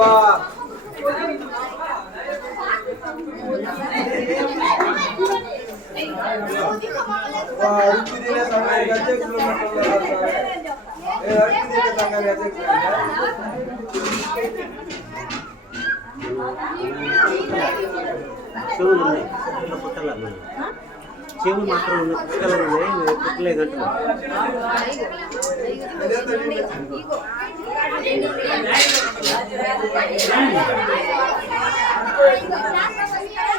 qua చెవులు మాత్రం పుట్టలేదంటే చెవులు మాత్రం పుట్టలేదు Thank you.